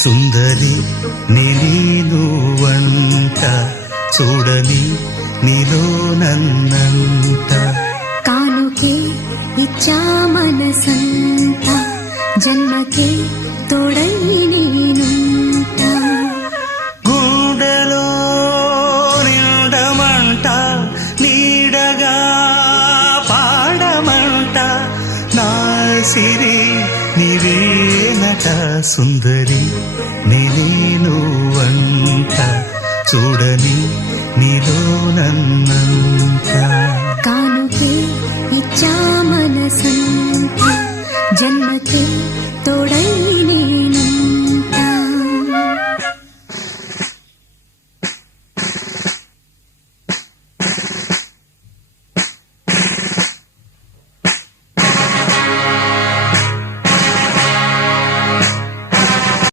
సుందరి నేను వంట చూడని నీలో నన్నంట కానుకే ఇచ్చా మనసంత జన్మకే తోడై నేనుంట గుండెలో నిండమంట నీడగా పాడమంట నా సిరి నీవేనట సుందరి నేను వంట చూడని నీలో నన్నంత కానుకే ఇచ్చా మనసంత జన్మకే తోడై